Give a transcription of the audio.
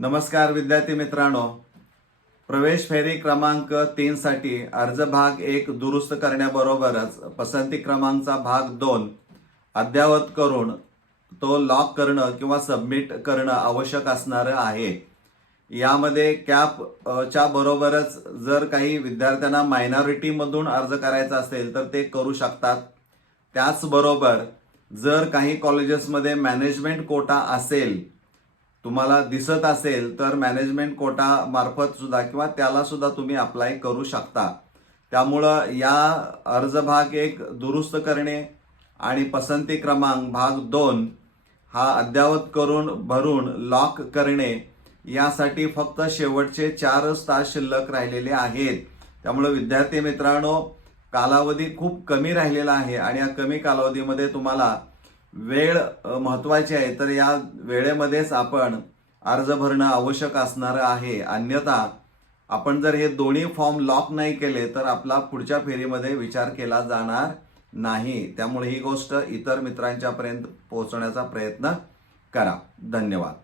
नमस्कार विद्यार्थी मित्रांनो. प्रवेश फेरी क्रमांक तीन साठी अर्ज भाग एक दुरुस्त करण्याबरोबरच पसंती क्रमांकचा भाग दोन अद्ययावत करून तो लॉक करणं किंवा सबमिट करणं आवश्यक असणारं आहे. यामध्ये कॅप च्या बरोबरच जर काही विद्यार्थ्यांना मायनॉरिटीमधून अर्ज करायचा असेल तर ते करू शकतात. त्याचबरोबर जर काही कॉलेजेसमध्ये मॅनेजमेंट कोटा असेल तुम्हाला दिसत असेल तर मॅनेजमेंट कोटा मार्फत सुद्धा किंवा त्याला सुद्धा तुम्ही अप्लाय करू शकता. त्यामुळं या अर्ज भाग एक दुरुस्त करणे आणि पसंती क्रमांक भाग दोन हा अद्ययावत करून भरून लॉक करणे यासाठी फक्त शेवटचे चारच तास शिल्लक राहिलेले आहेत. त्यामुळे विद्यार्थी मित्रांनो कालावधी खूप कमी राहिलेला आहे आणि या कमी कालावधीमध्ये तुम्हाला वेळ महत्त्वाची महत्वाची आहे. तर या वेळेमध्येच आपण अर्ज भरणं आवश्यक असणार आहे. अन्यथा आपण जर हे दोन्ही फॉर्म लॉक नाही केले तर आपला पुढच्या फेरीमध्ये विचार केला जाणार नाही. त्यामुळे ही गोष्ट इतर मित्रांच्यापर्यंत पोहोचण्याचा पोहोचवण्याचा प्रयत्न करा. धन्यवाद.